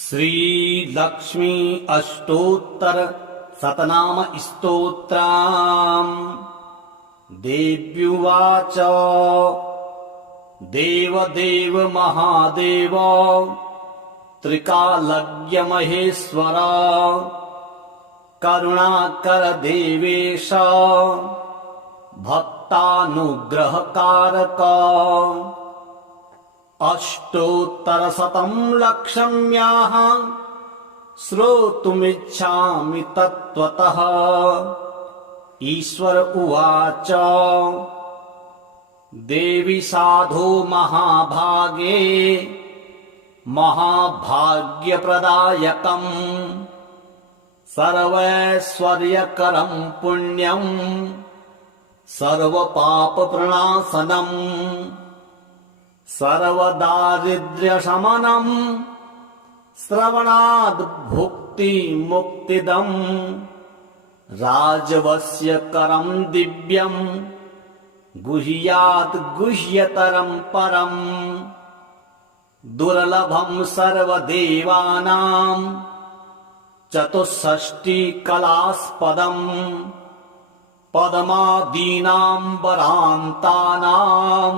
श्री लक्ष्मी अष्टोत्तर शतनाम स्तोत्रम्। देव्युवाच देवदेव महादेव त्रिकालज्ञ महेश्वर करुणाकर देवेश भक्तानुग्रहकारक अष्टोत्तरशतं लक्षम्याः श्रोतुमिच्छामि तत्त्वतः। ईश्वर उवाच देवी साधो महाभागे महाभाग्यप्रदायकम् सर्वैश्वर्यकरं पुण्यं सर्वपापप्रणाशनम् सर्वदारिद्र्यशमनम् श्रवणाद् भुक्तिमुक्तिदम् राजवश्यकरं दिव्यम् गुह्यात् गुह्यतरं परम् दुर्लभं सर्वदेवानां चतुष्षष्टिकलास्पदम् पद्मादीनां वरान्तानां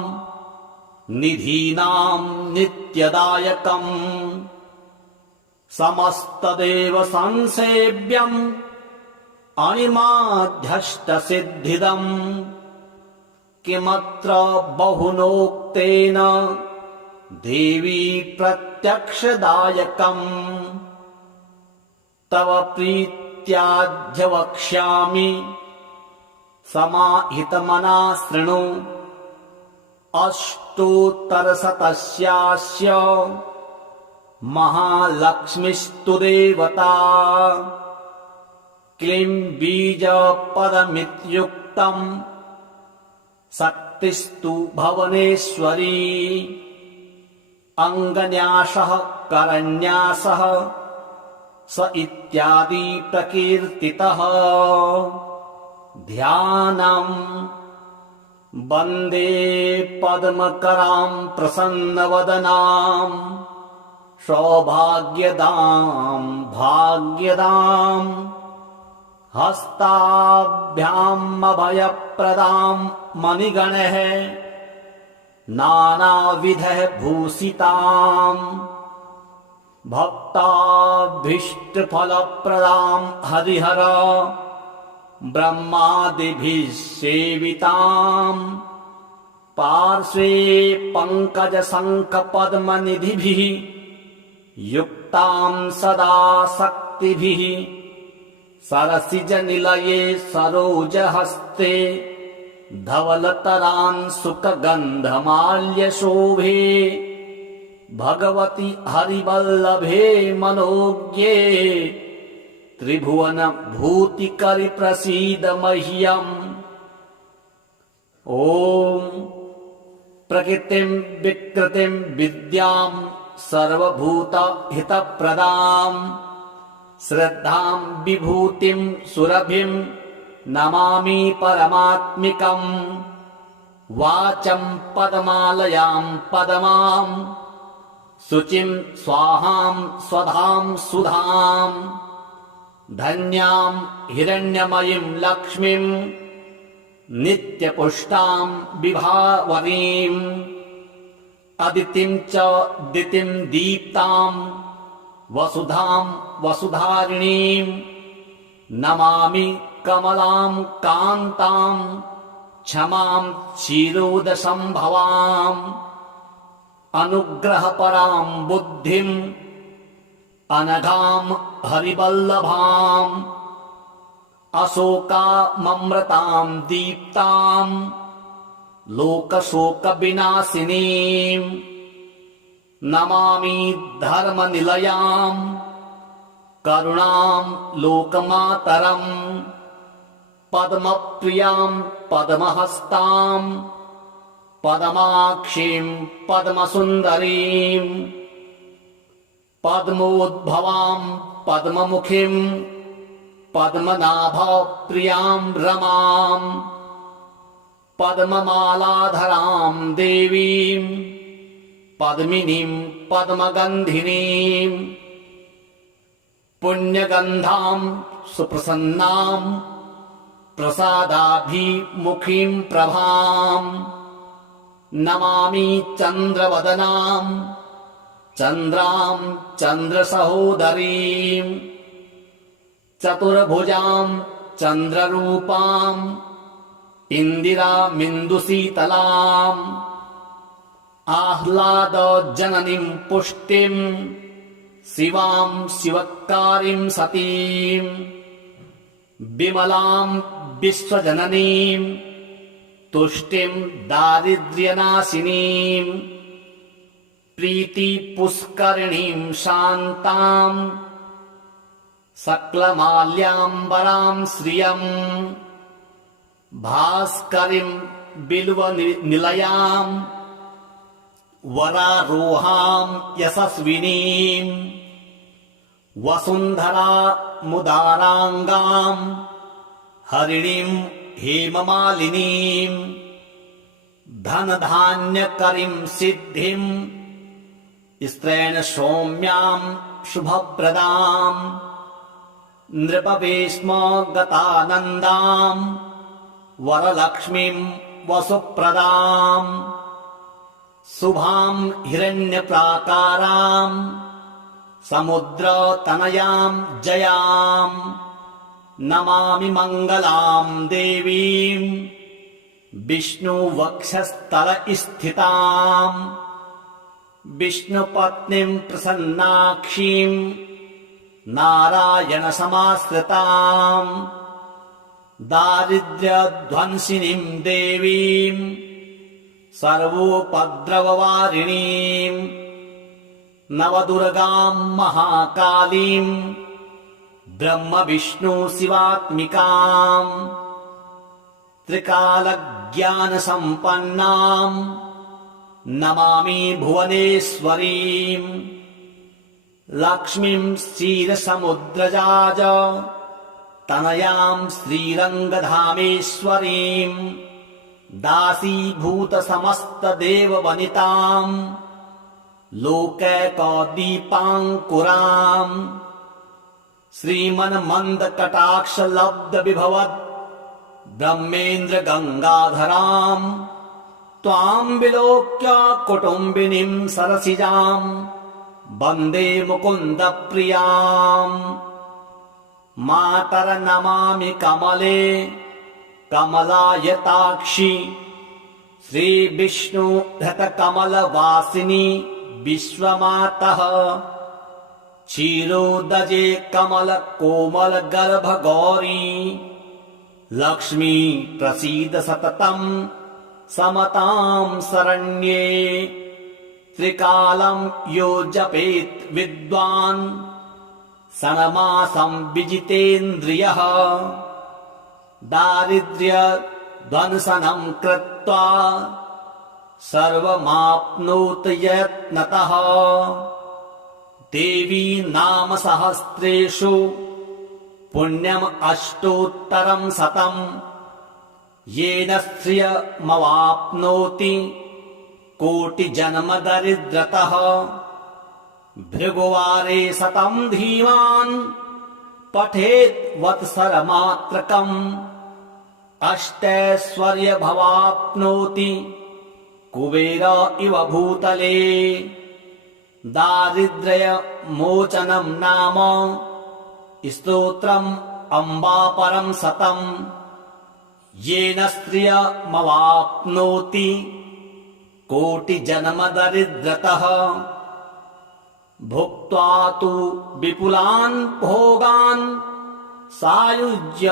निधीनां नित्यदायकम् समस्तदेव संसेव्यम् अणिमाध्यष्टसिद्धिदम् किमत्र बहुनोक्तेन देवी प्रत्यक्षदायकम् तव प्रीत्याद्य वक्ष्यामि समाहितमना शृणु। अष्टोत्तरशतस्यास्य महालक्ष्मीस्तु देवता क्लीं बीजपदमित्युक्तम् शक्तिस्तु भुवनेश्वरी अङ्गन्यासः करन्यासः स इत्यादि प्रकीर्तितः। ध्यानम् वन्दे पद्मकरां प्रसन्नवदनां सौभाग्यदां भाग्यदां हस्ताभ्याम् अभयप्रदां मणिगणैः नानाविधैः भूषितां भक्ताभीष्टफलप्रदां हरिहर ब्रह्मादिभिः सेवितां पार्श्वे पङ्कजशङ्खपद्मनिधिभिः युक्तां सदा शक्तिभिः सरसिजनिलये सरोजहस्ते धवलतरांशुकगन्धमाल्यशोभे भगवति हरिवल्लभे मनोज्ञे त्रिभुवन भूतिकरि प्रसीद मह्यम्। ॐ प्रकृतिं विकृतिं विद्यां सर्वभूतहितप्रदां श्रद्धां विभूतिं सुरभिं नमामि परमात्मिकम्। वाचं पद्मालयां पद्मां शुचिं स्वाहां स्वधां सुधां धन्यां हिरण्यमयीं लक्ष्मीं नित्यपुष्टां विभावरीं अदितिं च दितिं दीप्तां वसुधां वसुधारिणीं नमामि कमलां कान्तां क्षमां क्षीरोदसंभवाम् अनुग्रहपरां बुद्धिं अनघां हरिवल्लभाम् अशोकाममृतां दीप्तां लोकशोकविनाशिनीं नमामि धर्मनिलयां करुणां लोकमातरम् पद्मप्रियां पद्महस्तां पद्माक्षीं पद्मसुन्दरीं पद्मोद्भवां पद्ममुखीं पद्मनाभप्रियां रमां पद्ममालाधरां देवीं पद्मिनीं पद्मगन्धिनीं पुण्यगन्धां सुप्रसन्नां प्रसादाभिमुखीं प्रभां नमामि चन्द्रवदनां चन्द्रां चन्द्रसहोदरीं चतुर्भुजां चन्द्ररूपां इन्दिरामिन्दुशीतलाम् आह्लादजननीं पुष्टिं शिवां शिवकारीं सतीं विमलां विश्वजननीं तुष्टिं दारिद्र्यनाशिनीं प्रीतिपुष्करिणीं शान्तां सकलमाल्याम्बरां श्रियं भास्करीं बिल्वनिलयां वरारोहां यशस्विनीं वसुन्धरामुदाराङ्गां हरिणीं हेममालिनीं धनधान्यकरीं सिद्धिं स्त्रैण सौम्यां शुभप्रदां नृपवेश्मगतानन्दां वरलक्ष्मीं वसुप्रदां शुभां हिरण्यप्राकारां समुद्रतनयां जयां नमामि मङ्गलां देवीं विष्णुवक्षस्थलस्थितां विष्णुपत्नीं प्रसन्नाक्षीं नारायणसमाश्रितां दारिद्र्यध्वंसिनीं देवीं सर्वोपद्रववारिणीं नवदुर्गां महाकालीं ब्रह्मविष्णुशिवात्मिकां त्रिकालज्ञानसम्पन्नां नमामि भुवनेश्वरीं लक्ष्मीं क्षीरसमुद्रजाज तनयां श्रीरङ्गधामेश्वरीं दासीभूतसमस्तदेववनितां लोकैकदीपाङ्कुरां श्रीमन्मन्दकटाक्षलब्धविभवद् ब्रह्मेन्द्रगङ्गाधरां त्वां विलोक्य कुटुम्बिनीं सरसिजां वन्दे मुकुन्दप्रियाम् मातर्नमामि कमले कमलायताक्षि श्रीविष्णुधृतकमलवासिनि विश्वमातः क्षीरोदजे कमलकोमलगर्भगौरी लक्ष्मी प्रसीद सततं समतां शरण्ये त्रिकालं यो जपेत् विद्वान् षण्मासं विजितेन्द्रियः दारिद्र्यध्वंसनं कृत्वा सर्वमाप्नोत यत्नतः देवी नाम सहस्रेषु पुण्यम् अष्टोत्तरं शतं येन श्रियमवाप्नोति कोटिजन्मदरिद्रतः भृगुवारे शतं धीमान् पठेत् वत्सरमात्रकम् अष्टैश्वर्यमवाप्नोति कुबेर इव भूतले दारिद्र्यमोचनं नाम स्तोत्रम् अम्बापरं शतं येन स्त्रियमवाप्नोति कोटिजन्मदरिद्रतः भुक्त्वा तु विपुलान् भोगान् सायुज्यमाप्नुयात्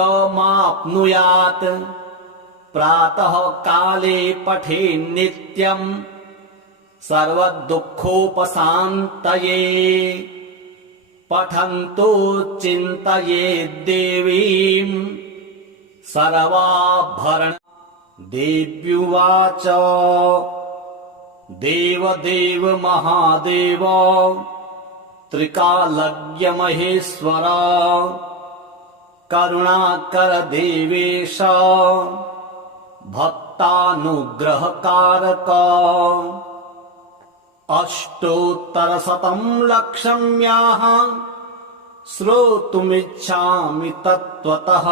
प्रातः काले पठेन्नित्यं सर्वदुःखोपशान्तये पठन्तो चिन्तयेद्देवीं सर्वाभरण देव्युवाच देवदेव महादेव त्रिकालज्ञ महेश्वर करुणाकर देवेश भक्तानुग्रहकारक अष्टोत्तरशतं लक्षम्याः श्रोतुमिच्छामि तत्त्वतः।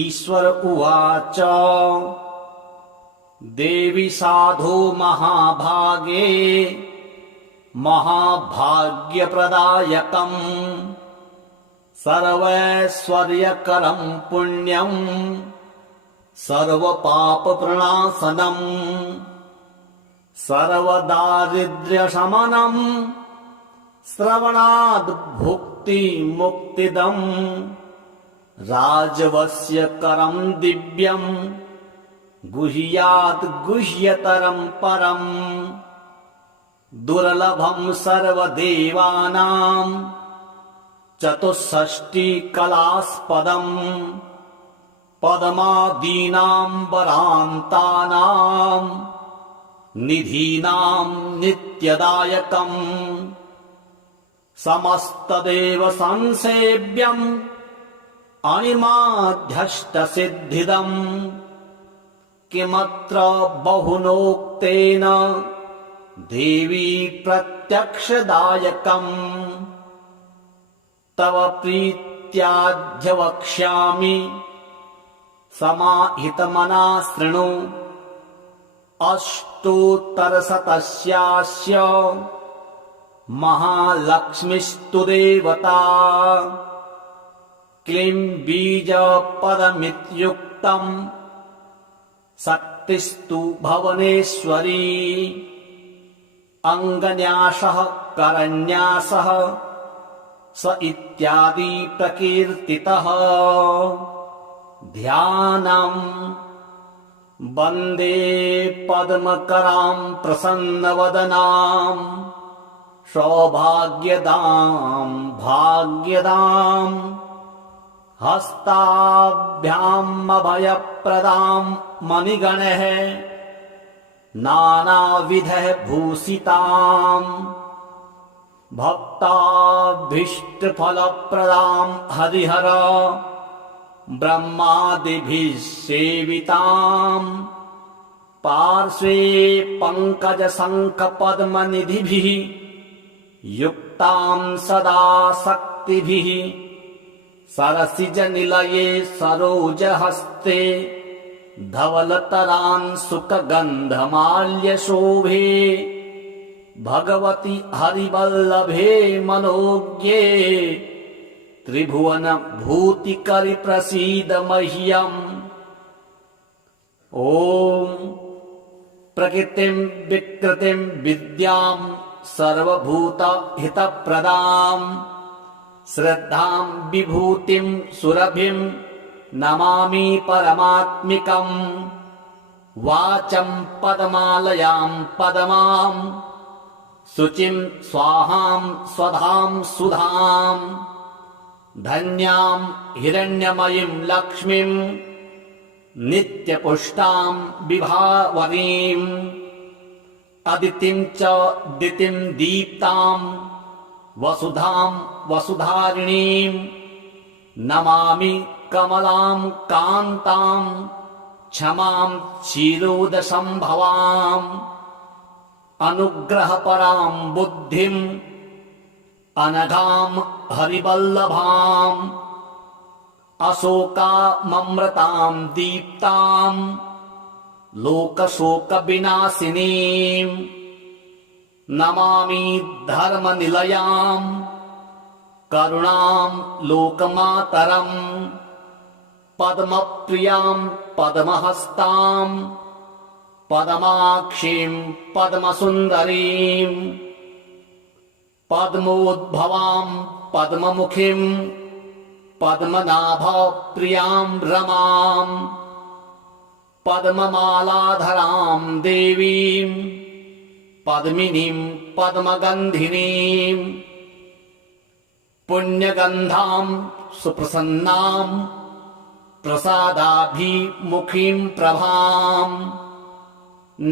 ईश्वर उवाच देवी साधो महाभागे महाभाग्यप्रदायकम् सर्वैश्वर्यकरं पुण्यम् सर्वपापप्रणाशनम् सर्वदारिद्र्यशमनम् श्रवणाद् भुक्तिमुक्तिदम् राजवस्यकरं दिव्यम् गुह्यात् गुह्यतरं परम् दुर्लभं सर्वदेवानां चतुष्षष्टिकलास्पदम् पद्मादीनाम्बरान्तानां निधीनां नित्यदायकम् समस्तदेव संसेव्यम् अणिमाध्यष्टसिद्धिदम् किमत्र बहुनोक्तेन देवी प्रत्यक्षदायकम् तव प्रीत्याद्य समाहितमना शृणु अष्टोत्तरशतस्यास्य महालक्ष्मीस्तु देवता क्लीं बीजपदमित्युक्तम् शक्तिस्तु भुवनेश्वरी अङ्गन्यासः करन्यासः स इत्यादि प्रकीर्तितः ध्यानम् वन्दे पद्मकरां प्रसन्नवदनां सौभाग्यदां भाग्यदां हस्ताभ्यामभयप्रदां मणिगणैः नानाविधैः भूषितां भक्ताभीष्टफलप्रदां हरिहर ब्रह्मादिभिः सेवितां पार्श्वे पङ्कजशङ्खपद्मनिधिभिः युक्तां सदा शक्तिभिः सरसिजनिलये सरोजहस्ते धवलतरांशुकगन्धमाल्यशोभे भगवति हरिवल्लभे मनोज्ञे त्रिभुवनभूतिकरि प्रसीद मह्यम् ॐ प्रकृतिं विकृतिं विद्यां सर्वभूतहितप्रदां श्रद्धां विभूतिं सुरभिं नमामि परमात्मिकम् वाचं पदमालयां पदमां शुचिं स्वाहां स्वधां सुधां धन्यां हिरण्यमयीं लक्ष्मीं नित्यपुष्टां विभावरीं अदितिं च दितिं दीप्तां वसुधां वसुधारिणीं नमामि कमलां कान्तां क्षमां क्षीरोदसंभवाम् अनुग्रहपरां बुद्धिम् अनघां हरिवल्लभाम् अशोकाममृतां दीप्तां लोकशोकविनाशिनीं नमामि धर्मनिलयां करुणां लोकमातरम् पद्मप्रियां पद्महस्तां पद्माक्षीं पद्मसुन्दरीं पद्मोद्भवां पद्ममुखीं पद्मनाभप्रियां रमां पद्ममालाधरां देवीं पद्मिनीं पद्मगन्धिनीं पुण्यगन्धां सुप्रसन्नां प्रसादाभिमुखीं प्रभां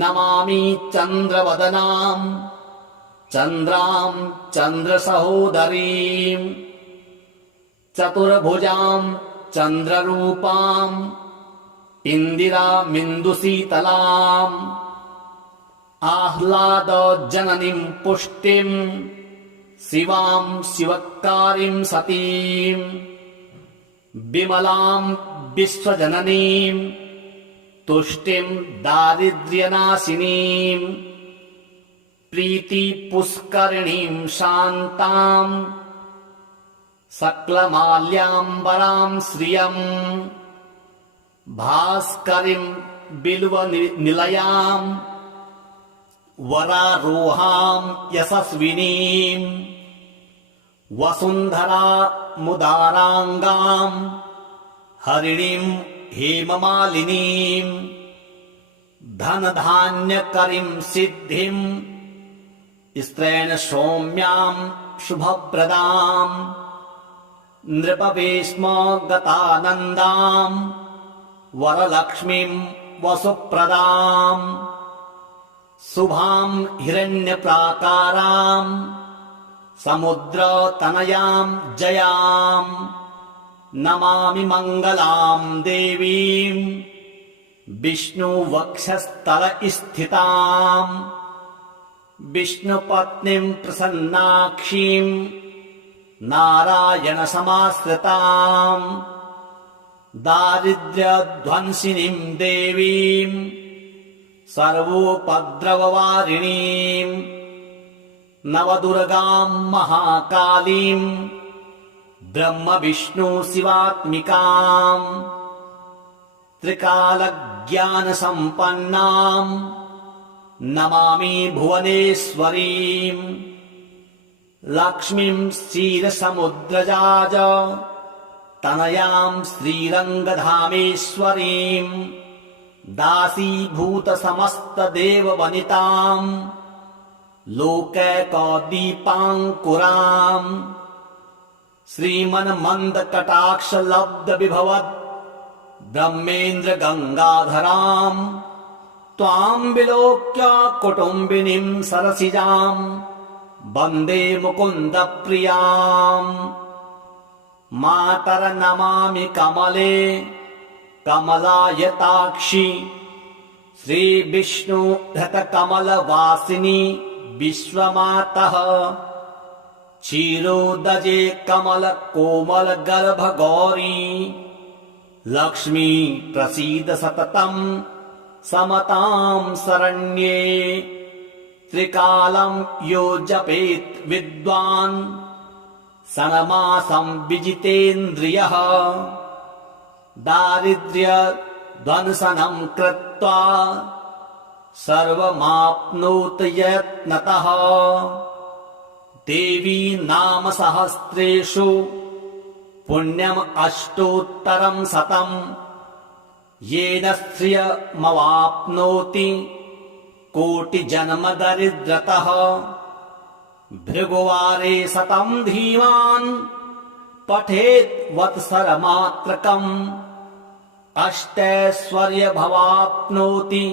नमामि चन्द्रवदनां चन्द्रां चन्द्रसहोदरीं चतुर्भुजां चन्द्ररूपां इन्दिरामिन्दुशीतलाम् आह्लादजननीं पुष्टिं शिवां शिवकारीं सतीं विमलां विश्वजननीं तुष्टिं दारिद्र्यनाशिनीं प्रीतिपुष्करिणीं शान्तां सकलमाल्याम्बरां श्रियं भास्करीं बिल्वनिलयां वरारोहां यशस्विनीं वसुन्धरामुदाराङ्गां हरिणीं हेममालिनीं धनधान्यकरीं सिद्धिं स्त्रैण सौम्यां शुभप्रदां नृपवेश्मगतानन्दां वरलक्ष्मीं वसुप्रदां शुभां हिरण्यप्राकारां समुद्रतनयां जयां नमामि मङ्गलां देवीं विष्णुवक्षस्थलस्थितां विष्णुपत्नीं प्रसन्नाक्षीं नारायणसमाश्रितां दारिद्र्यध्वंसिनीं देवीं सर्वोपद्रववारिणीं नवदुर्गां महाकालीं ब्रह्मविष्णुशिवात्मिकां त्रिकालज्ञानसम्पन्नां नमामि भुवनेश्वरीं लक्ष्मीं क्षीरसमुद्रजाज तनयां श्रीरङ्गधामेश्वरीं दासीभूतसमस्तदेववनितां लोकैकदीपाङ्कुरां श्रीमन्मन्दकटाक्षलब्धविभवद् ब्रह्मेन्द्रगङ्गाधरां त्वां विलोक्य कुटुम्बिनीं सरसिजां वन्दे मुकुन्दप्रियाम् मातर्नमामि कमले कमलायताक्षि श्रीविष्णुहृतकमलवासिनि विश्वमातः क्षीरोदजे कमलकोमलगर्भगौरी लक्ष्मी प्रसीद सततं समतां शरण्ये त्रिकालं यो जपेत् विद्वान् षण्मासं विजितेन्द्रियः दारिद्र्यध्वंसनं कृत्वा सर्वमाप्नोत् यत्नतः देवी नाम सहस्रेषु पुण्यम् अष्टोत्तरं शतं येन श्रियमवाप्नोति कोटिजन्मदरिद्रतः भृगुवारे शतं धीमान् पठेत् वत्सरमात्रकम् अष्टैश्वर्यमवाप्नोति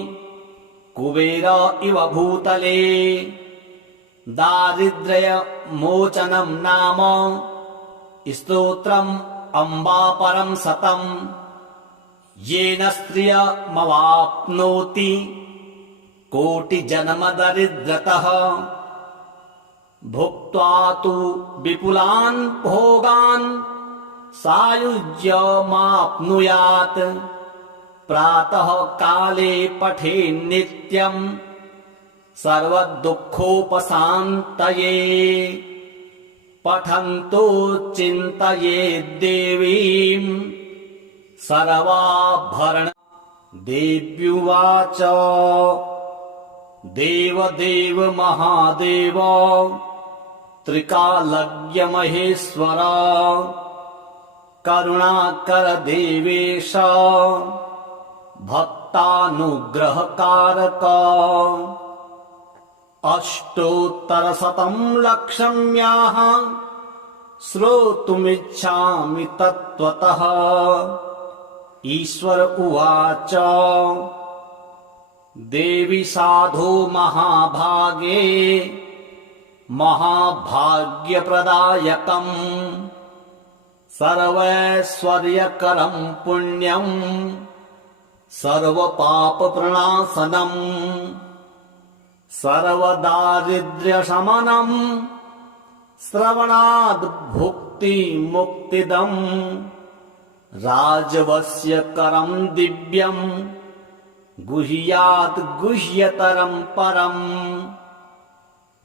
कुबेर इव भूतले दारिद्र्यमोचनं नाम स्तोत्रम् अम्बापरं शतं येन श्रियमवाप्नोति कोटिजन्मदरिद्रतः भुक्त्वा तु विपुलान् भोगान् सायुज्यमाप्नुयात् प्रातः काले पठेन्नित्यं सर्वदुःखोपशान्तये पठन्तो चिन्तयेद्देवीं सर्वाभरण देव्युवाच देवदेव महादेव त्रिकालज्ञ महेश्वर करुणाकर देवेश भक्तानुग्रहकारक अष्टोत्तरशतं लक्ष्म्याः श्रोतुमिच्छामि तत्त्वतः ईश्वर उवाच देवी साधो महाभागे महाभाग्यप्रदायकम् सर्वैश्वर्यकरं पुण्यं सर्वपापप्रणाशनम् सर्वदारिद्र्यशमनम् श्रवणाद् भुक्ति मुक्तिदम् राजवस्य करं दिव्यम् गुह्यात् गुह्यतरं परम्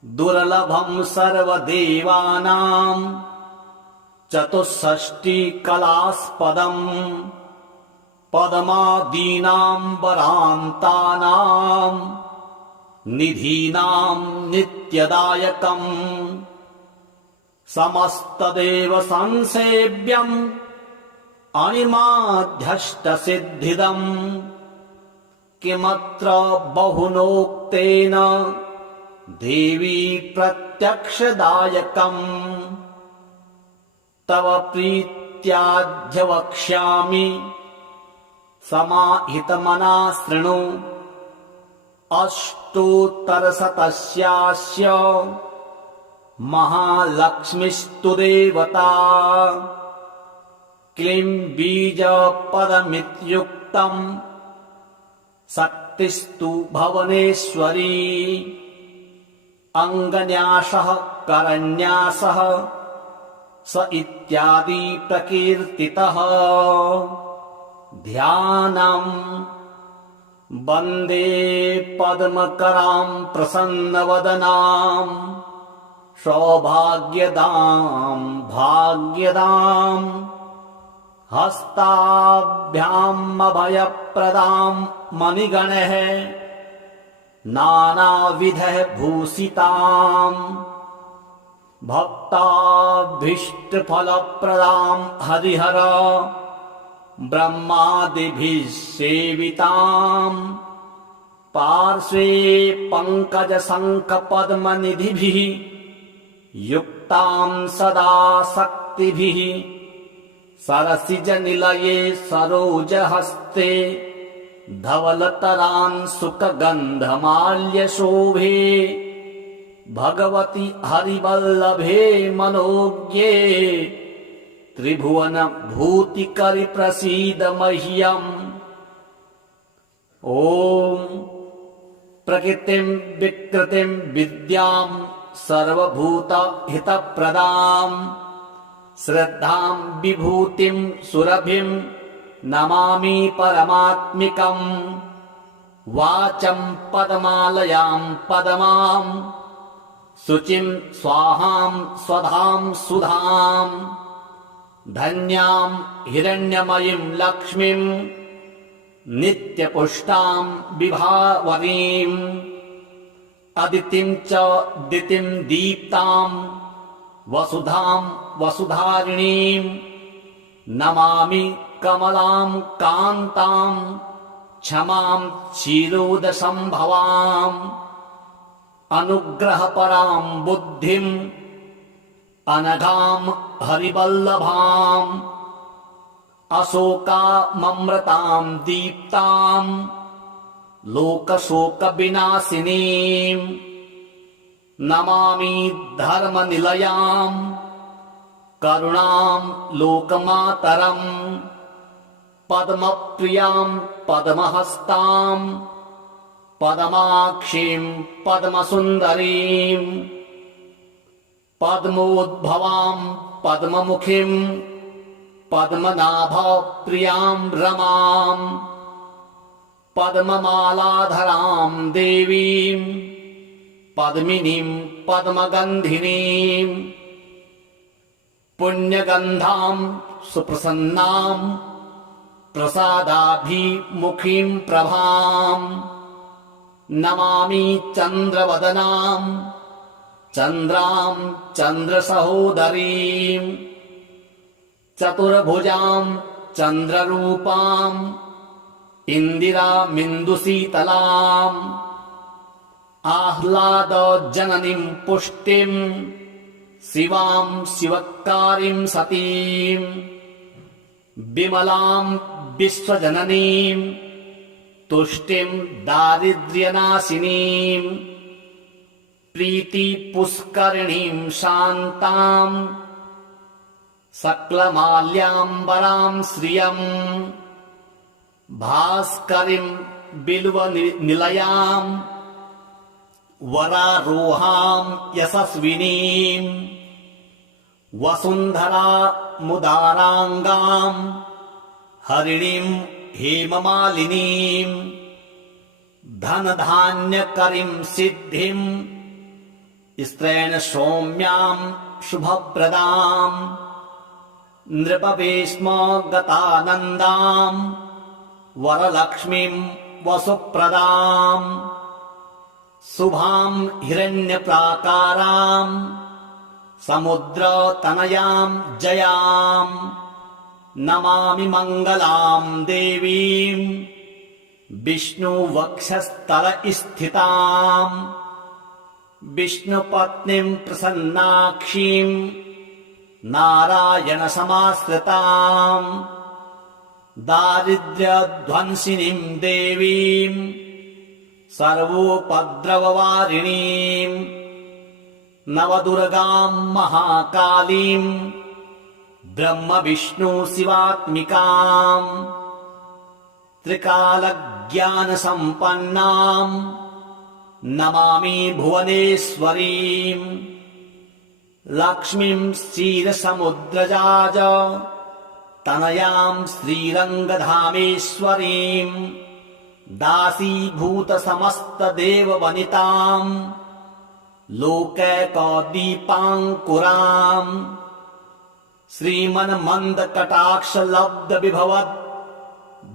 दुर्लभं सर्वदेवानां चतुष्षष्टिकलास्पदम् पद्मादीनां वरान्तानां निधीनां नित्यदायकम् समस्तदेव संसेव्यम् अणिमाध्यष्टसिद्धिदम् किमत्र बहुनोक्तेन देवी प्रत्यक्षदायकम् तव प्रीत्याद्य वक्ष्यामि समाहितमना शृणु अष्टोत्तरशतस्यास्य महालक्ष्मीस्तु देवता क्लीं बीजपदमित्युक्तम् शक्तिस्तु भुवनेश्वरी अङ्गन्यासः करन्यासः स इत्यादि प्रकीर्तितः ध्यानम् वन्दे पद्मकरां प्रसन्नवदनां सौभाग्यदां भाग्यदाम् हस्ताभ्याम् अभयप्रदां मणिगणैः नानाविधः भूषिताम् भक्ताभीष्टफलप्रदां हरिहर ब्रह्मादिभिः सेविताम् पार्श्वे पङ्कजशङ्खपद्मनिधिभिः युक्तां सदा शक्तिभिः सरसिजनिलये सरोजहस्ते धवलतरान् सुखगन्धमाल्यशोभे भगवति हरिवल्लभे मनोज्ञे त्रिभुवन भूतिकरि प्रसीद मह्यम् ॐ प्रकृतिं विकृतिं विद्यां सर्वभूत हितप्रदाम् श्रद्धां विभूतिं सुरभिं नमामि परमात्मिकम् वाचं पद्मालयां पद्मां शुचिं स्वाहां स्वधां सुधां धन्यां हिरण्यमयीं लक्ष्मीं नित्यपुष्टां विभावरीम् अदितिं च दितिं दीप्तां वसुधां वसुधारिणीं नमामि कमलां कान्तां क्षमां क्षीरोदसंभवाम् अनुग्रहपरां बुद्धिम् अनघां हरिवल्लभाम् अशोकाममृतां दीप्तां लोकशोकविनाशिनीम् नमामि धर्मनिलयां करुणां लोकमातरम् पद्मप्रियां पद्महस्तां पद्माक्षीं पद्मसुन्दरीं पद्मोद्भवां पद्ममुखीं पद्मनाभप्रियां रमां पद्ममालाधरां देवीं पद्मिनीं पद्मगन्धिनीं पुण्यगन्धां सुप्रसन्नां प्रसादाभिमुखीं प्रभां नमामि चन्द्रवदनां चन्द्रां चन्द्रसहोदरीं चतुर्भुजां चन्द्ररूपां इन्दिरामिन्दुशीतलाम् आह्लादजननीं पुष्टिं शिवां शिवकारीं सतीं विमलां विश्वजननीं तुष्टिं दारिद्र्यनाशिनीं प्रीतिपुष्करिणीं शान्तां सकलमाल्याम्बरां श्रियम् भास्करीं बिल्वनिलयां वरारोहां यशस्विनीं वसुन्धरा मुदाराङ्गाम् हरिणीम् हेममालिनीम् धनधान्यकरीम् सिद्धिम् स्त्रैण सौम्याम् शुभप्रदाम् नृपवेश्म गतानन्दाम् वरलक्ष्मीम् वसुप्रदाम् शुभाम् हिरण्यप्राकाराम् समुद्रतनयाम् जयाम् नमामि मङ्गलाम् देवीम् विष्णुवक्षस्थलस्थिताम् विष्णुपत्नीम् प्रसन्नाक्षीम् नारायणसमाश्रिताम् दारिद्र्यध्वंसिनीम् देवीम् सर्वोपद्रववारिणीम् नवदुर्गाम् महाकालीम् ब्रह्मविष्णु शिवात्मिकाम् त्रिकालज्ञानसम्पन्नाम् नमामि भुवनेश्वरीम् लक्ष्मीम् क्षीरसमुद्रजाज तनयाम् श्रीरङ्गधामेश्वरीम् दासीभूतसमस्तदेववनिताम् लोकैकदीपाङ्कुराम् श्रीमन्मन्दकटाक्षलब्धविभवद्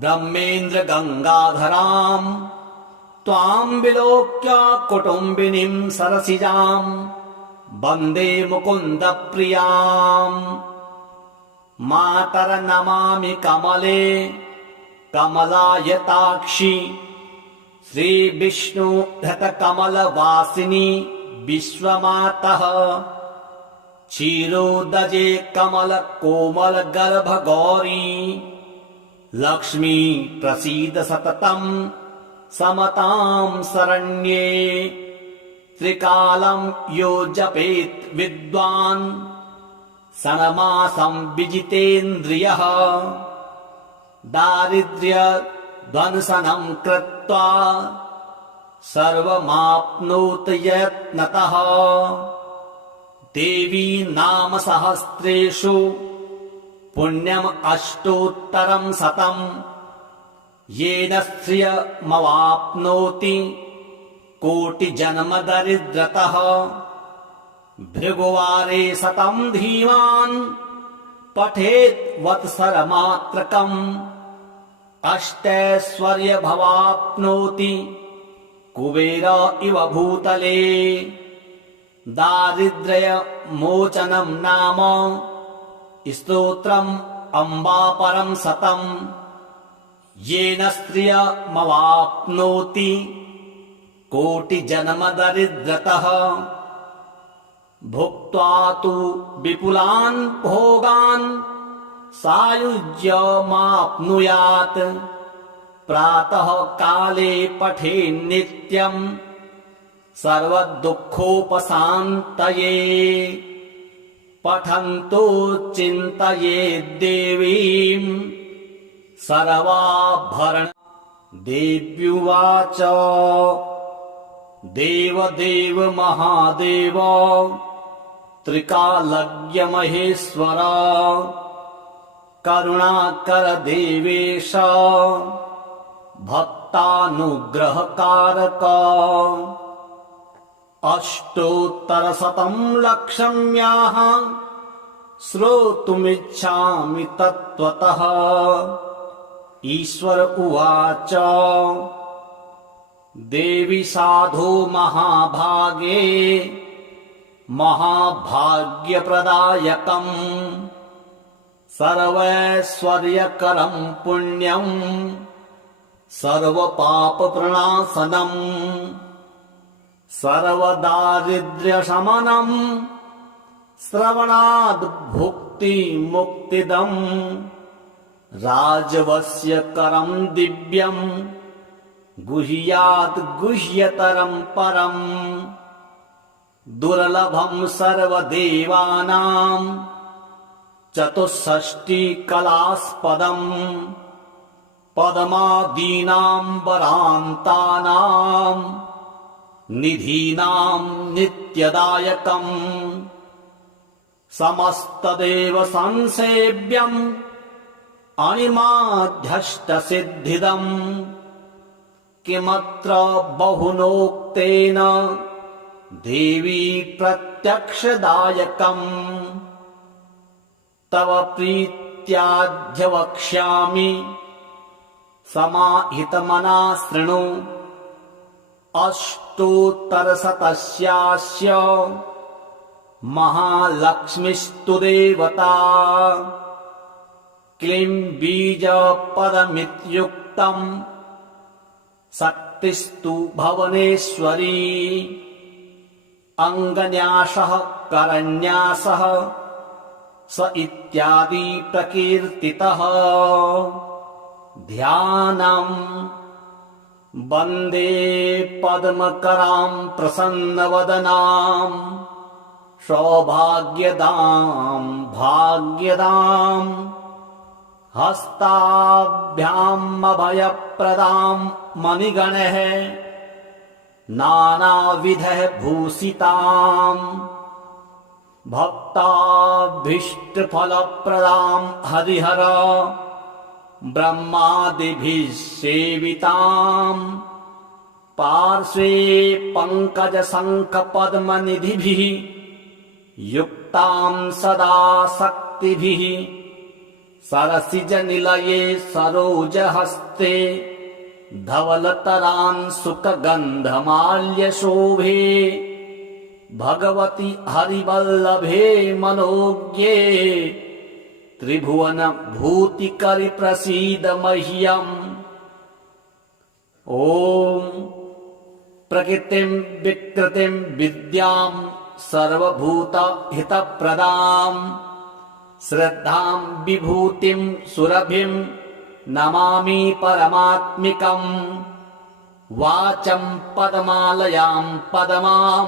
ब्रह्मेन्द्र गङ्गाधराम् त्वाम् विलोक्य कुटुम्बिनीम् सरसिजाम् वन्दे मुकुन्दप्रियाम् मातरनमामि कमले कमलायताक्षि श्रीविष्णुधृतकमलवासिनि विश्वमातः क्षीरोदजे कमलकोमलगर्भगौरी लक्ष्मी प्रसीद सततम् समताम् शरण्ये त्रिकालम् यो जपेत् विद्वान् षण्मासम् विजितेन्द्रियः दारिद्र्यध्वंसनम् कृत्वा सर्वमाप्नोत् यत्नतः देवी नाम सहस्रेषु पुण्यम् अष्टोत्तरम् शतम् येन श्रियमवाप्नोति कोटिजन्मदरिद्रतः भृगुवारे शतम् धीमान् पठेत् वत्सरमात्रकम् अष्टैश्वर्यभवाप्नोति कुबेर इव भूतले दारिद्र्यमोचनम् नाम स्तोत्रम् अम्बापरम् शतम् येन स्त्रियमवाप्नोति कोटिजन्मदरिद्रतः भुक्त्वा तु विपुलान् भोगान् सायुज्यमाप्नुयात् प्रातः काले पठेन्नित्यम् सर्वदुःखोपशान्तये पठन्तो चिन्तयेद्देवीम् सर्वाभरण देव्युवाच देवदेव महादेव त्रिकालज्ञ महेश्वर करुणाकर देवेश भक्तानुग्रहकारक अष्टोत्तरशतम् लक्षम्याः श्रोतुमिच्छामि तत्त्वतः ईश्वर उवाच देवी साधो महाभागे महाभाग्यप्रदायकम् सर्वैश्वर्यकरम् पुण्यम् सर्वपापप्रणाशनम् सर्वदारिद्र्यशमनम् श्रवणाद्भुक्तिमुक्तिदम् राजवस्यकरम् दिव्यम् गुह्यात् गुह्यतरम् परम् दुर्लभम् सर्वदेवानाम् चतुष्षष्टिकलास्पदम् पद्मादीनाम्बरान्तानाम् निधीनाम् नित्यदायकम् समस्तदेव संसेव्यम् अणिमाध्यष्टसिद्धिदम् किमत्र बहुनोक्तेन देवी प्रत्यक्षदायकम् तव प्रीत्याद्य वक्ष्यामि समाहितमना शृणु अष्टोत्तरशतस्यास्य महालक्ष्मीस्तु देवता क्लीं बीजपदमित्युक्तम् शक्तिस्तु भुवनेश्वरी अङ्गन्यासः करन्यासः स इत्यादि प्रकीर्तितः ध्यानम् वन्दे पद्मकरां प्रसन्नवदनाम् सौभाग्यदां भाग्यदाम् हस्ताभ्याम् अभयप्रदां मणिगणैः नानाविधः भूषिताम् भक्ताभीष्टफलप्रदां हरिहर ब्रह्मादिभिः सेविताम् पार्श्वे पङ्कजशङ्खपद्मनिधिभिः युक्तां सदा शक्तिभिः सरसिजनिलये सरोजहस्ते धवलतरांशुकगन्धमाल्यशोभे भगवति हरिवल्लभे मनोज्ञे त्रिभुवन भूतिकरि प्रसीद मह्यम् ॐ प्रकृतिं विकृतिं विद्यां सर्वभूतहितप्रदां श्रद्धां विभूतिं सुरभिं नमामि परमात्मिकम् वाचं पदमालयां पदमां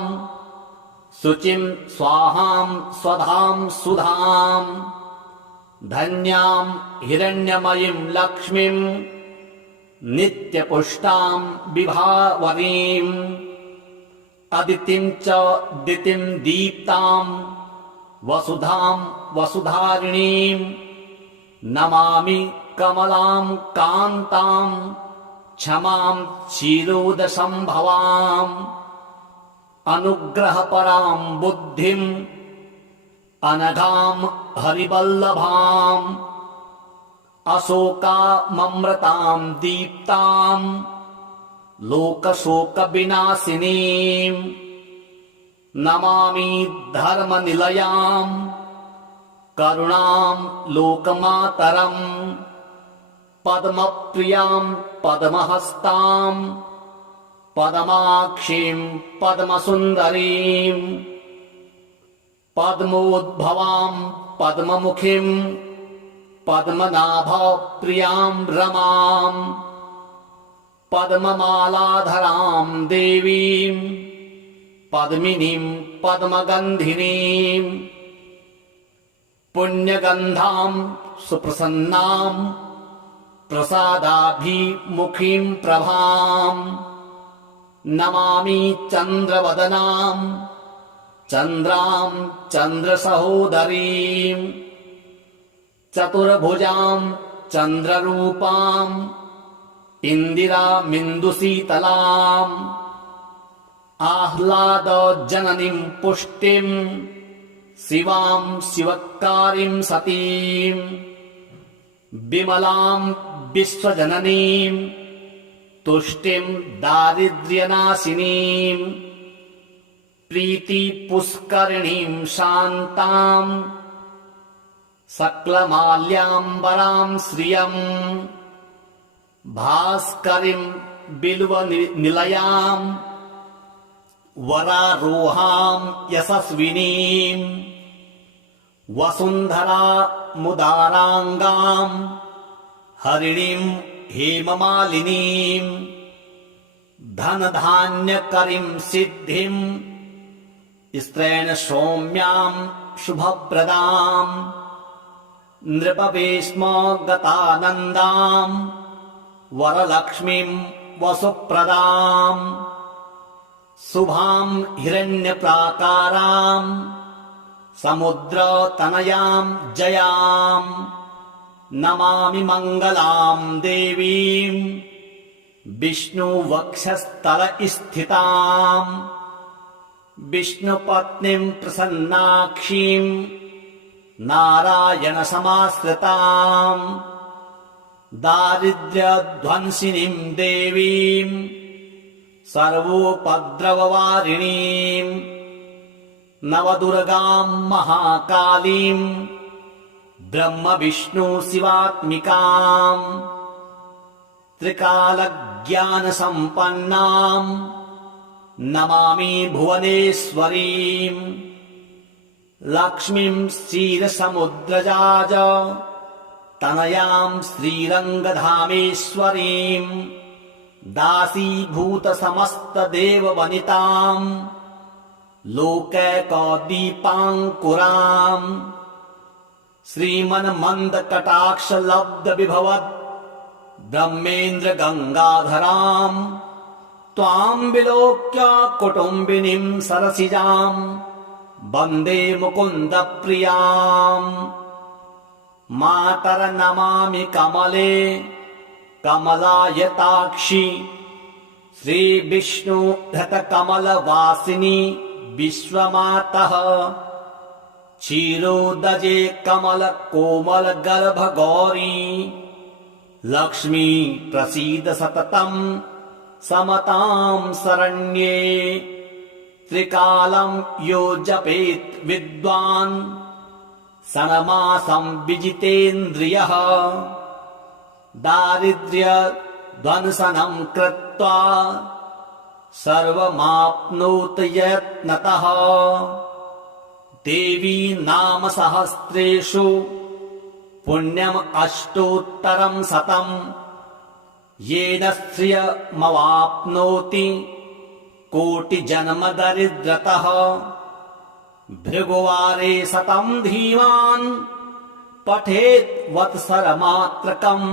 शुचिं स्वाहां स्वधां सुधां धन्यां हिरण्यमयीं लक्ष्मीं नित्यपुष्टां विभावरीम् अदितिं च दितिं दीप्तां वसुधां वसुधारिणीं नमामि कमलां कान्तां क्षमां क्षीरोदसंभवाम् अनुग्रहपरां बुद्धिम् अनघां हरिवल्लभाम् अशोकाममृतां दीप्तां लोकशोकविनाशिनीम् नमामि धर्मनिलयां करुणां लोकमातरम् पद्मप्रियां पद्महस्तां पद्माक्षीं पद्मसुन्दरीं पद्मोद्भवां पद्ममुखीं पद्मनाभप्रियां रमां पद्ममालाधरां देवीं पद्मिनीं पद्मगन्धिनीं पुण्यगन्धां सुप्रसन्नां प्रसादाभिमुखीं प्रभां नमामि चन्द्रवदनां चन्द्रां चन्द्रसहोदरीं चतुर्भुजां चन्द्ररूपां इन्दिरामिन्दुशीतलाम् आह्लादजननीं पुष्टिं शिवां शिवकारीं सतीं विमलां विश्वजननीं तुष्टिं दारिद्र्यनाशिनीं प्रीतिपुष्करिणीं शान्तां सकलमाल्याम्बरां श्रियम् भास्करीं बिल्वनिलयां वरारोहां यशस्विनीं वसुन्धरामुदाराङ्गां हरिणीं हेममालिनीं धनधान्यकरीं सिद्धिं स्त्रैण सौम्यां शुभप्रदां नृपवेश्मगतानन्दां वरलक्ष्मीं वसुप्रदां शुभां हिरण्यप्राकारां समुद्रतनयाम् जयाम् नमामि मङ्गलाम् देवीम् विष्णुवक्षस्थलस्थिताम् विष्णुपत्नीम् प्रसन्नाक्षीम् नारायणसमाश्रिताम् दारिद्र्यध्वंसिनीम् देवीम् सर्वोपद्रववारिणीम् नवदुर्गाम् महाकालीम् ब्रह्म विष्णु शिवात्मिकाम् त्रिकालज्ञानसम्पन्नाम् नमामि भुवनेश्वरीम् लक्ष्मीम् क्षीरसमुद्रजाज तनयाम् श्रीरङ्गधामेश्वरीम् दासीभूतसमस्तदेववनिताम् लोकैकदीपाङ्कुराम् श्रीमन्मन्दकटाक्षलब्धविभवद् ब्रह्मेन्द्र गङ्गाधराम् त्वाम् विलोक्य कुटुम्बिनीम् सरसिजाम् वन्दे मुकुन्दप्रियाम् मातरनमामि कमले कमलायताक्षि श्रीविष्णुधृतकमलवासिनि विश्वमातः क्षीरोदजे कमलकोमलगर्भगौरी लक्ष्मी प्रसीद सततम् समताम् शरण्ये त्रिकालम् यो जपेत् विद्वान् षण्मासम् विजितेन्द्रियः दारिद्र्यध्वंसनम् कृत्वा सर्वमाप्नोति यत्नतः देवी नाम सहस्रेषु पुण्यम् अष्टोत्तरम् शतम् येन श्रियमवाप्नोति कोटिजन्म दरिद्रतः भृगुवारे शतम् धीमान् पठेत् वत्सरमात्रकम्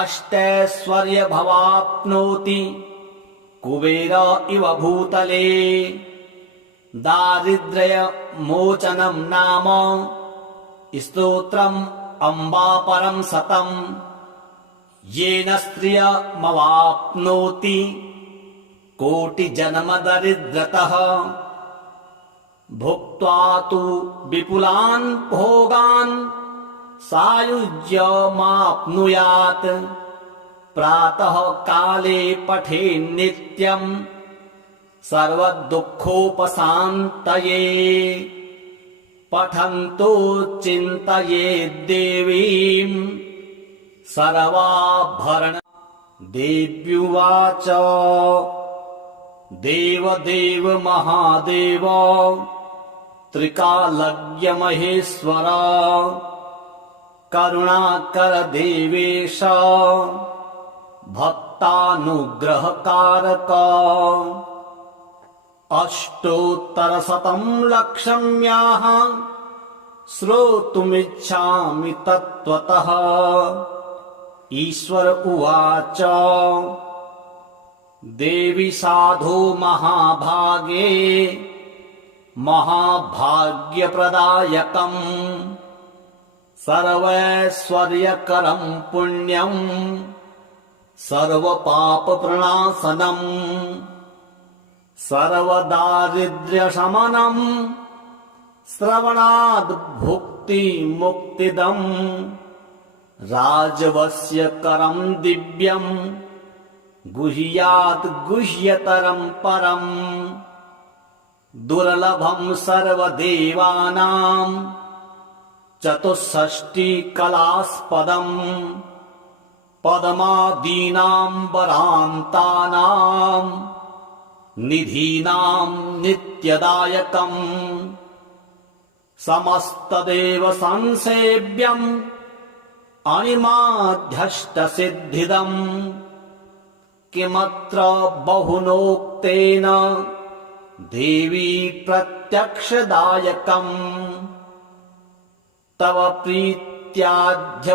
अष्टैश्वर्यमवाप्नोति कुबेर इव भूतले दारिद्र्यमोचनम् नाम स्तोत्रम् अम्बापरम् शतम् येन श्रियमवाप्नोति कोटिजन्म दरिद्रतः भुक्त्वा तु विपुलान् भोगान् सायुज्यमाप्नुयात् प्रातः काले पठेन्नित्यम् सर्वदुःखोपशान्तये पठन्तो चिन्तयेद्देवीम् सर्वाभरण देव्युवाच देवदेव महादेव त्रिकालज्ञ महेश्वर करुणाकर देवेश भक्तानुग्रहकारक अष्टोत्तरशतम् लक्ष्म्याः श्रोतुमिच्छामि तत्त्वतः ईश्वर उवाच देवी साधो महाभागे महाभाग्यप्रदायकम् सर्वैश्वर्यकरम् पुण्यम् सर्वपापप्रणाशनम् सर्वदारिद्र्यशमनम् श्रवणाद् भुक्तिमुक्तिदम् राजवस्यकरम् दिव्यम् गुह्यात् गुह्यतरम् परम् दुर्लभम् सर्वदेवानाम् चतुष्षष्टिकलास्पदम् पद्मादीनाम् वरान्तानाम् निधीनाम् नित्यदायकम् समस्तदेव संसेव्यम् अणिमाध्यष्टसिद्धिदम् किमत्र बहुनोक्तेन देवी प्रत्यक्षदायकम् तव प्रीत्याद्य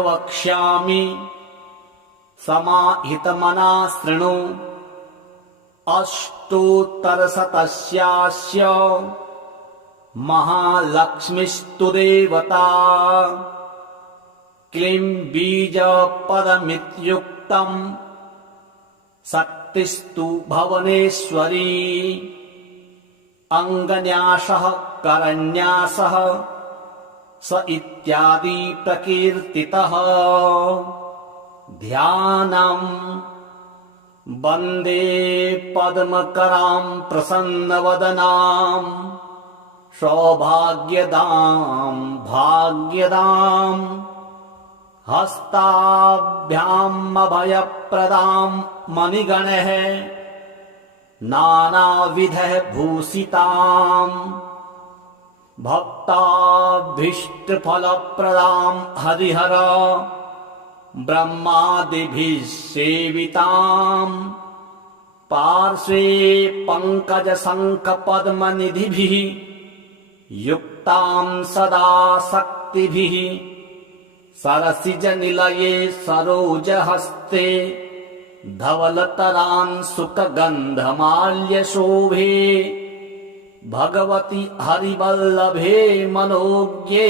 समाहितमना शृणु । 800 तस्यास्य महालक्ष्मीस्तु देवता क्लीं बीजपदमित्युक्तम् शक्तिस्तु भुवनेश्वरी अङ्गन्यासः करन्यासः स इत्यादि प्रकीर्तितः ध्यानम् वन्दे पद्मकरां प्रसन्नवदनां सौभाग्यदां भाग्यदां हस्ताभ्याम् अभयप्रदां मणिगणैः नानाविधः भूषिताम् भक्ताभीष्टफलप्रदां हरिहर ब्रह्मादिभिः सेविताम् पार्श्वे पङ्कजशङ्खपद्मनिधिभिः युक्तां सदा शक्तिभिः सरसिजनिलये सरोजहस्ते धवलतरांशुकगन्धमाल्यशोभे भगवति हरिवल्लभे मनोज्ञे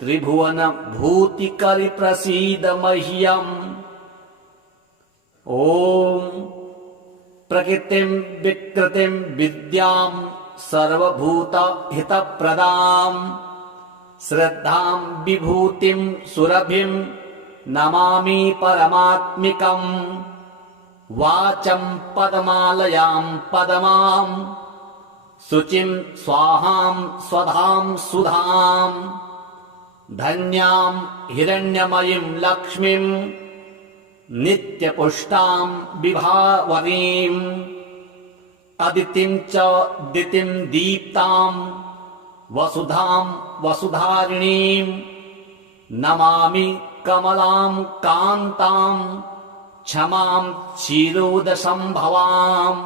त्रिभुवन भूतिकरि प्रसीद मह्यम् ॐ प्रकृतिं विकृतिं विद्यां सर्वभूतहितप्रदां श्रद्धां विभूतिं सुरभिं नमामि परमात्मिकम् वाचं पदमालयां पदमां शुचिं स्वाहां स्वधां सुधां धन्यां हिरण्यमयीं लक्ष्मीं नित्यपुष्टां विभावरीम् अदितिं च दितिं दीप्तां वसुधां वसुधारिणीं नमामि कमलां कान्तां क्षमां क्षीरोदसंभवाम्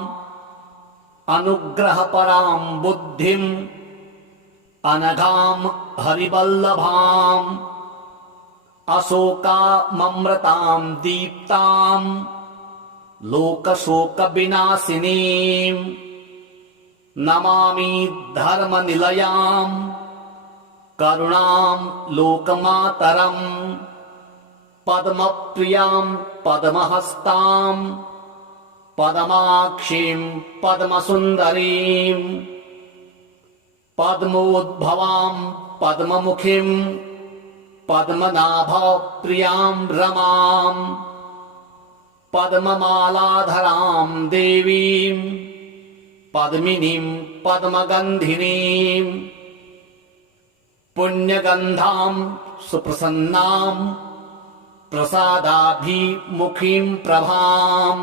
अनुग्रहपरां बुद्धिं अनघां हरिवल्लभाम् अशोकाममृतां दीप्तां लोकशोकविनाशिनीं नमामि धर्मनिलयां करुणां लोकमातरम् पद्मप्रियां पद्महस्तां पद्माक्षीं पद्मसुन्दरीं पद्मोद्भवां पद्ममुखीं पद्मनाभप्रियां रमां पद्ममालाधरां देवीं पद्मिनीं पद्मगन्धिनीं पुण्यगन्धां सुप्रसन्नां प्रसादाभिमुखीं प्रभां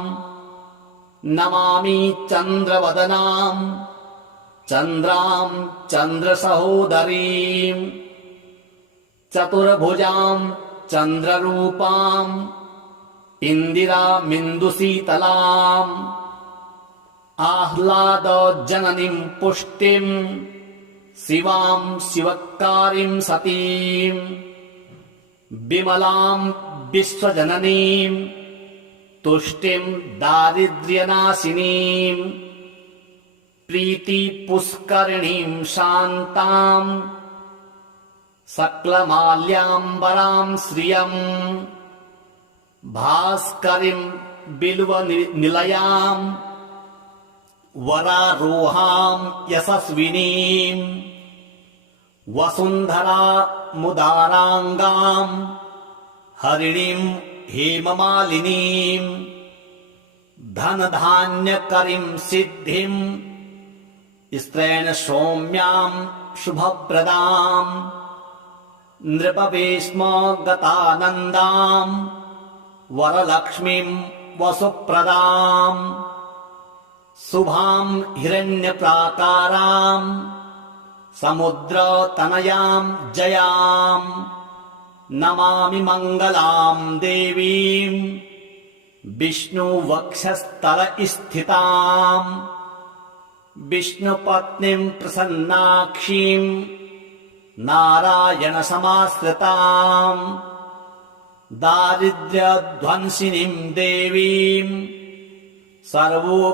नमामि चन्द्रवदनां चन्द्रां चन्द्रसहोदरीं चतुर्भुजां चन्द्ररूपां इन्दिरामिन्दुशीतलाम् आह्लादजननीं पुष्टिं शिवां शिवकारीं सतीं विमलां विश्वजननीं तुष्टिं दारिद्र्यनाशिनीं प्रीतिपुष्करिणीं शान्तां सकलमाल्याम्बरां श्रियं भास्करीं बिल्वनिलयां वरारोहां यशस्विनीं वसुन्धरामुदाराङ्गां हरिणीं हेममालिनीं धनधान्यकरीं सिद्धिं स्त्रैणसौम्यां शुभप्रदां नृपवेश्मगतानन्दां वरलक्ष्मीं वसुप्रदां शुभां हिरण्यप्राकारां समुद्रतनयां जयां नमामि मङ्गलां देवीं विष्णुवक्षस्थलस्थितां विष्णुपत्नीं प्रसन्नाक्षीं नारायणसमाश्रितां दारिद्र्यध्वंसिनीं देवीं सर्वोपद्रववारिणीं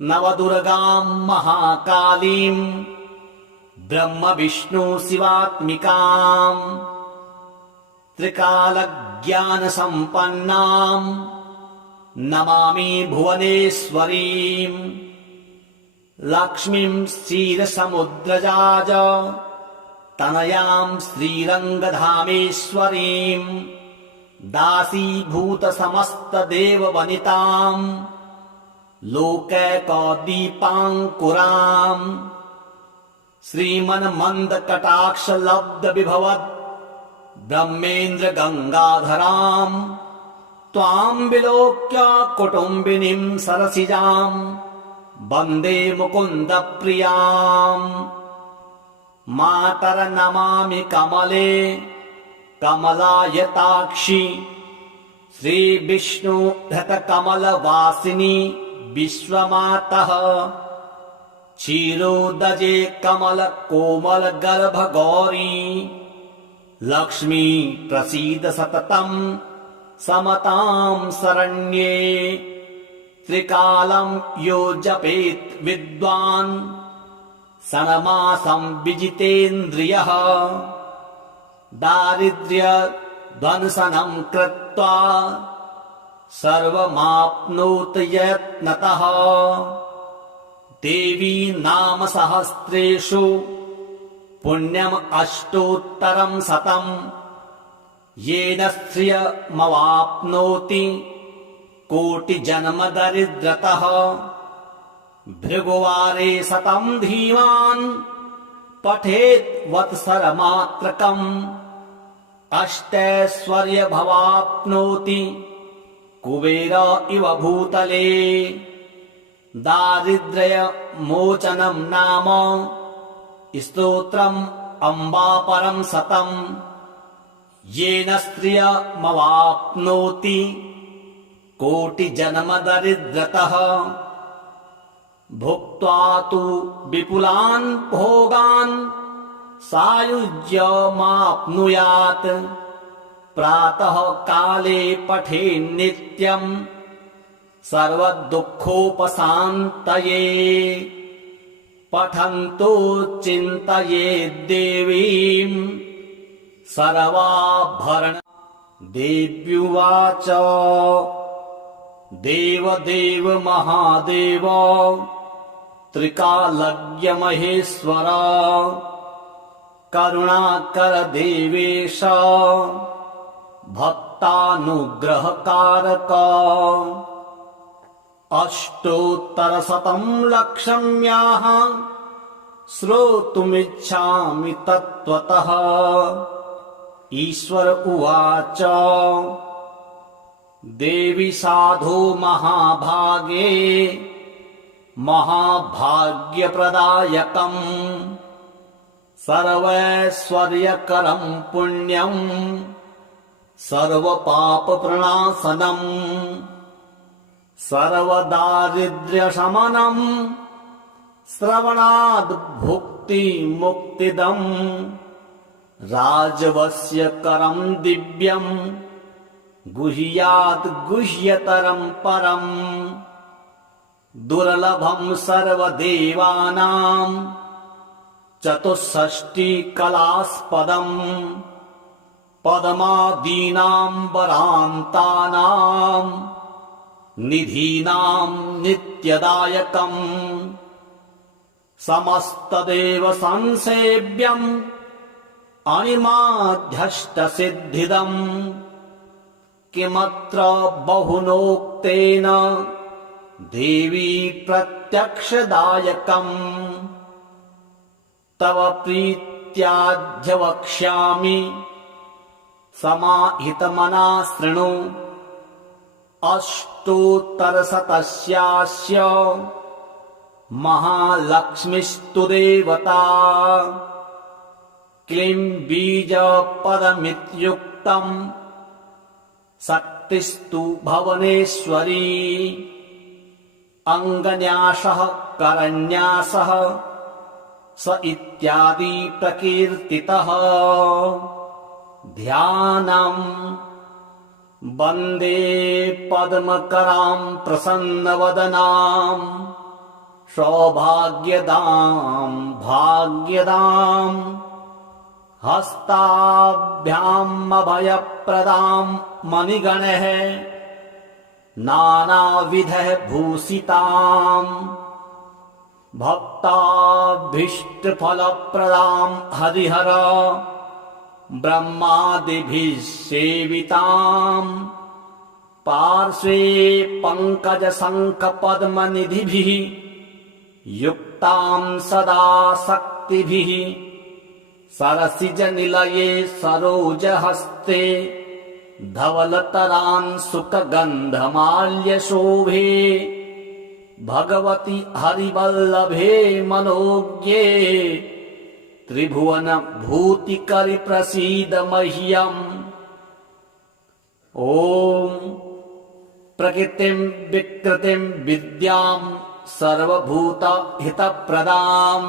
नवदुर्गां महाकालीं ब्रह्म विष्णु शिवात्मिकाम् त्रिकालज्ञानसम्पन्नां नमामि भुवनेश्वरीम् लक्ष्मीं क्षीरसमुद्रजाज तनयां श्रीरङ्गधामेश्वरीम् दासीभूतसमस्तदेववनितां लोकैकदीपाङ्कुराम् श्रीमन्मन्दकटाक्षलब्धविभवद् ब्रह्मेन्द्र गङ्गाधराम् त्वां विलोक्य कुटुम्बिनीं सरसिजाम् वन्दे मुकुन्दप्रियाम् मातरनमामि कमले कमलायताक्षि श्रीविष्णुधृतकमलवासिनि विश्वमातः क्षीरोदजे कमलकोमलगर्भगौरी लक्ष्मी प्रसीद सततं समतां शरण्ये त्रिकालं यो जपेत् विद्वान् षण्मासं विजितेन्द्रियः दारिद्र्यध्वंसनं कृत्वा सर्वमाप्नोति यत्नतः देवी नाम सहस्रेषु पुण्यम् अष्टोत्तरं शतम् येन श्रियमवाप्नोति कोटिजन्मदरिद्रतः भृगुवारे शतं धीमान् पठेत् वत्सरमात्रकम् अष्टैश्वर्यमवाप्नोति कुबेर इव भूतले दारिद्र्यमोचनं नाम स्तोत्रम् अम्बापरं शतम् येन श्रियमवाप्नोति कोटिजन्मदरिद्रतः भुक्त्वा तु विपुलान् भोगान् सायुज्यमाप्नुयात् प्रातः काले पठेन्नित्यम् सर्वदुःखोपशान्तये पठन्तो चिन्तयेद्देवीम् सर्वाभरण देव्युवाच देवदेव महादेव त्रिकालज्ञ महेश्वर करुणाकर देवेश भक्तानुग्रहकारक अष्टोत्तरशतं लक्ष्म्याः श्रोतुमिच्छामि तत्त्वतः ईश्वर उवाच देवी साधो महाभागे महाभाग्यप्रदायकम् सर्वैश्वर्यकरं पुण्यम् सर्वपापप्रणाशनम् सर्वदारिद्र्यशमनम् श्रवणाद् भुक्तिमुक्तिदम् राजवस्यकरं दिव्यम् गुह्यात् गुह्यतरं परम् दुर्लभं सर्वदेवानां चतुष्षष्टिकलास्पदम् पद्मादीनाम्बरान्तानां निधीनां नित्यदायकम् समस्तदेव संसेव्यम् अणिमाध्यष्टसिद्धिदम् किमत्र बहुनोक्तेन देवी प्रत्यक्षदायकम् तव प्रीत्याद्य समाहितमना शृणु अष्टोत्तरशतस्यास्य महालक्ष्मीस्तु देवता क्लीं बीजपदमित्युक्तम् शक्तिस्तु भुवनेश्वरी अङ्गन्यासः करन्यासः स इत्यादि प्रकीर्तितः ध्यानम् वन्दे पद्मकरां प्रसन्नवदनां सौभाग्यदां भाग्यदाम् हस्ताभ्याम् अभयप्रदां मणिगणैः नानाविधः भूषिताम् भक्ताभीष्टफलप्रदां हरिहर ब्रह्मादिभिः सेविताम् पार्श्वे पङ्कजशङ्खपद्मनिधिभिः युक्तां सदा शक्तिभिः सरसिजनिलये सरोजहस्ते धवलतरांशुकगन्धमाल्यशोभे भगवति हरिवल्लभे मनोज्ञे त्रिभुवनभूतिकरि प्रसीद मह्यम्। ॐ प्रकृतिं विकृतिं विद्यां सर्वभूतहितप्रदां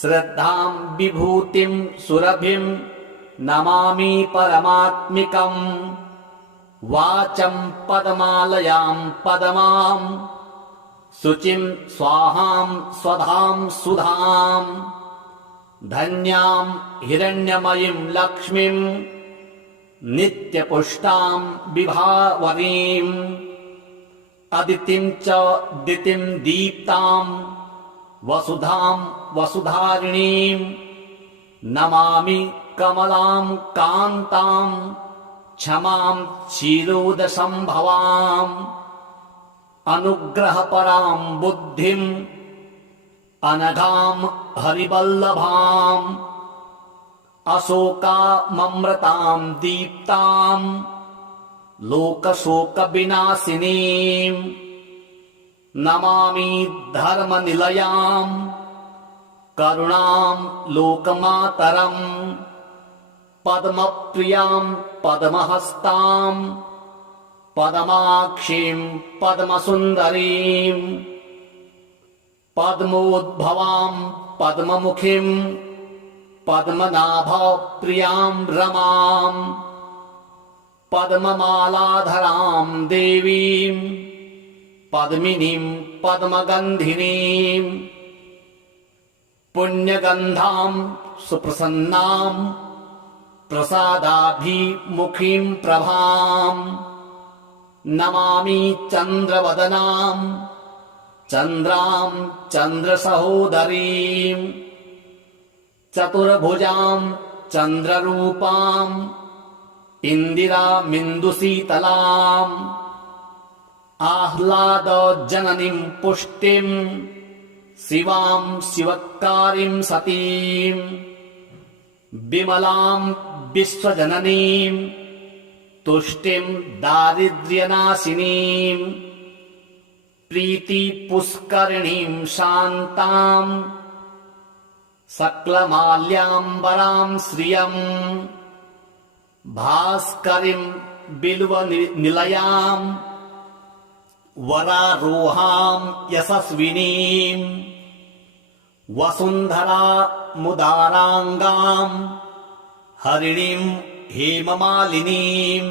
श्रद्धां विभूतिं सुरभिं नमामि परमात्मिकम्। वाचं पदमालयां पदमां शुचिं स्वाहां स्वधां सुधां धन्यां हिरण्यमयीं लक्ष्मीं नित्यपुष्टां विभावरीम् अदितिं च दितिं दीप्तां वसुधां वसुधारिणीं नमामि कमलां कान्तां क्षमां क्षीरोदसंभवाम् अनुग्रहपरां बुद्धिं अनघां हरिवल्लभाम् अशोकाममृतां दीप्तां लोकशोकविनाशिनीं नमामि धर्मनिलयां करुणां लोकमातरम् पद्मप्रियां पद्महस्तां पद्माक्षीं पद्मसुन्दरीं पद्मोद्भवां पद्ममुखीं पद्मनाभप्रियां रमां पद्ममालाधरां देवीं पद्मिनीं पद्मगन्धिनीं पुण्यगन्धां सुप्रसन्नां प्रसादाभिमुखीं प्रभां नमामि चन्द्रवदनां चन्द्रां चन्द्रसहोदरीं चतुर्भुजां चन्द्ररूपां इन्दिरामिन्दुशीतलाम् आह्लादजननीं पुष्टिं शिवां शिवकारीं सतीं विमलां विश्वजननीं तुष्टिं दारिद्र्यनाशिनीं प्रीतिपुष्करिणीं शान्तां सकलमाल्याम्बरां श्रियं भास्करीं बिल्वनिलयां वरारोहां यशस्विनीं वसुन्धरामुदाराङ्गां हरिणीं हेममालिनीं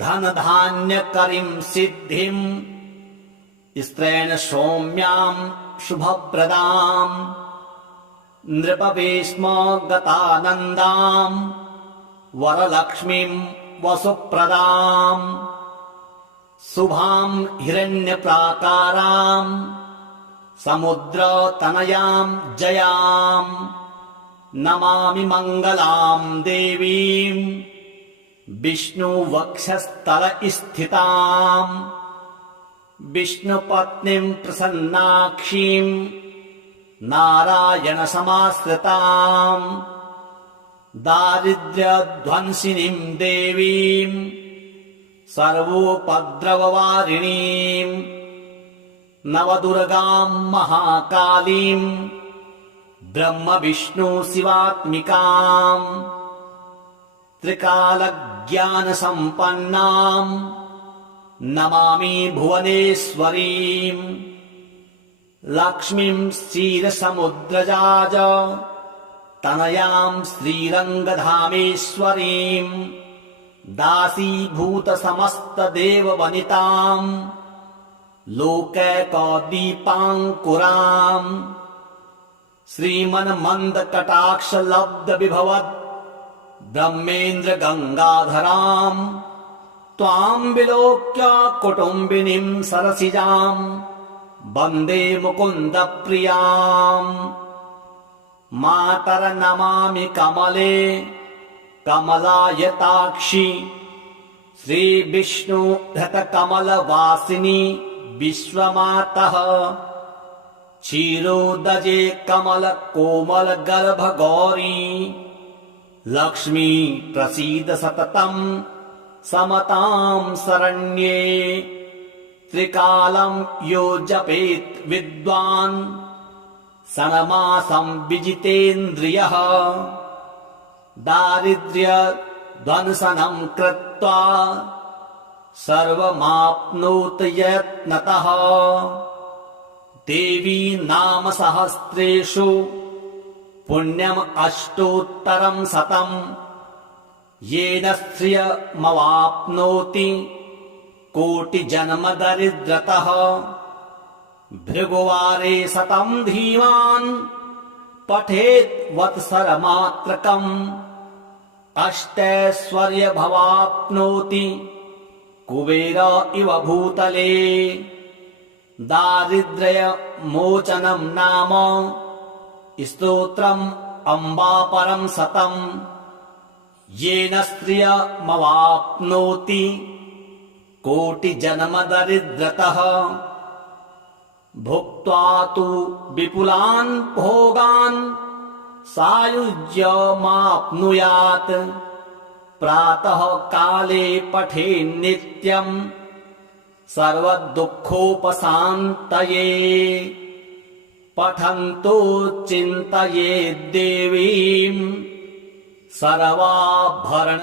धनधान्यकरीं सिद्धिं स्त्रैणसौम्यां शुभप्रदां नृपवेश्मगतानन्दां वरलक्ष्मीं वसुप्रदां शुभां हिरण्यप्राकारां समुद्रतनयां जयां नमामि मङ्गलां देवीं विष्णुवक्षस्थलस्थितां विष्णुपत्नीं प्रसन्नाक्षीं नारायणसमाश्रितां दारिद्र्यध्वंसिनीं देवीं सर्वोपद्रववारिणीं नवदुर्गां महाकालीं ब्रह्मविष्णुशिवात्मिकां त्रिकालज्ञानसम्पन्नां नमामि भुवनेश्वरीं लक्ष्मीं क्षीरसमुद्रजाज तनयां श्रीरङ्गधामेश्वरीं दासीभूतसमस्तदेववनितां लोकैकदीपाङ्कुराम् श्रीमन्मन्दकटाक्षलब्धविभवद् ब्रह्मेन्द्र गङ्गाधराम् त्वाम् विलोक्य कुटुम्बिनीम् सरसिजाम् वन्दे मुकुन्द प्रियाम्। मातर नमामि कमले कमलायताक्षि श्रीविष्णु धृतकमलवासिनि विश्वमातः क्षीरोदजे कमल कोमल गर्भ गौरी लक्ष्मी प्रसीद सततम् समतां शरण्ये। त्रिकालं यो जपेत् विद्वान् षण्मासं विजितेन्द्रियः दारिद्र्यध्वंसनं कृत्वा सर्वमाप्नोत यत्नतः। देवी नाम सहस्रेषु पुण्यम् अष्टोत्तरं शतम् येन श्रियमवाप्नोति कोटिजन्म दरिद्रतः। भृगुवारे शतं धीमान् पठेत् वत्सरमात्रकम् अष्टैश्वर्यमवाप्नोति कुबेर इव भूतले। दारिद्र्यमोचनं नाम स्तोत्रम् अम्बापरं शतम् येन श्रियमवाप्नोति कोटिजन्म दरिद्रतः। भुक्त्वा तु विपुलान् भोगान् सायुज्यमाप्नुयात्। प्रातः काले पठेन्नित्यम् सर्वदुःखोपशान्तये। पठन्तो चिन्तयेद्देवीम् सर्वाभरण